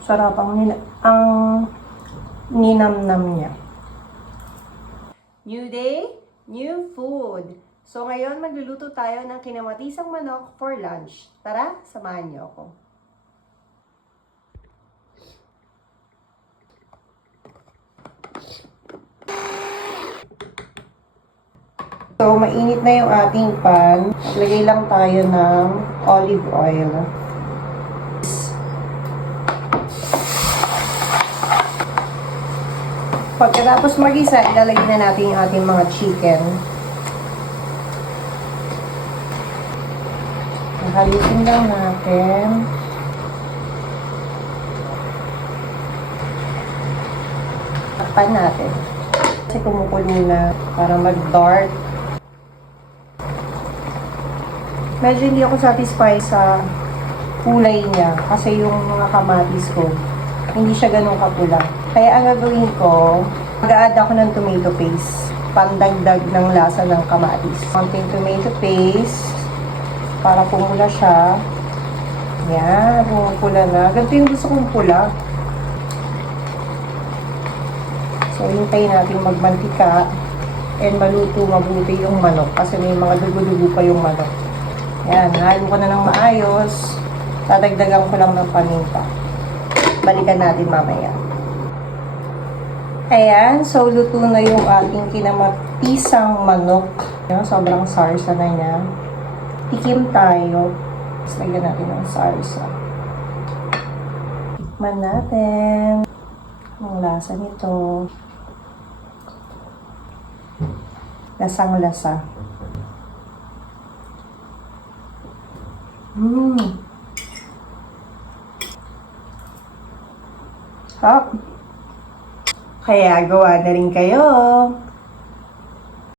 Sarap ang ninamnam niya. New day, new food. So ngayon magluluto tayo ng kinamatisang manok for lunch. Tara, samahan niyo ako. So mainit na yung ating pan. Lagay lang tayo ng olive oil. Pagkatapos mag-isa, ilalagay na natin yung ating mga chicken. Halitin lang natin. Takpan natin. Kasi kumukulo na para mag-dark. Medyo hindi ako satisfied sa kulay niya kasi yung mga kamatis ko hindi siya ganun kapula. Kaya ang gagawin ko, mag-a-add ako ng tomato paste. Pandagdag ng lasa ng kamatis. Konting tomato paste para pumula siya. Yan, pumupula na. Ganito yung gusto kong pula. So, hintayin natin magmantika and maluto mabuti yung manok kasi may mga dugo-dugo pa yung manok. Yan, halo ko na ng maayos. Dadagdagan ko lang ng paminta. Balikan natin mamaya. Ayan, so luto na yung ating kinamatisang manok. Sobrang sarsa na niya. Tikim tayo. Tapos lagyan natin ng sarsa. Tikman natin ang lasa nito. Lasang-lasa. Sarap. Kaya gawa na rin kayo.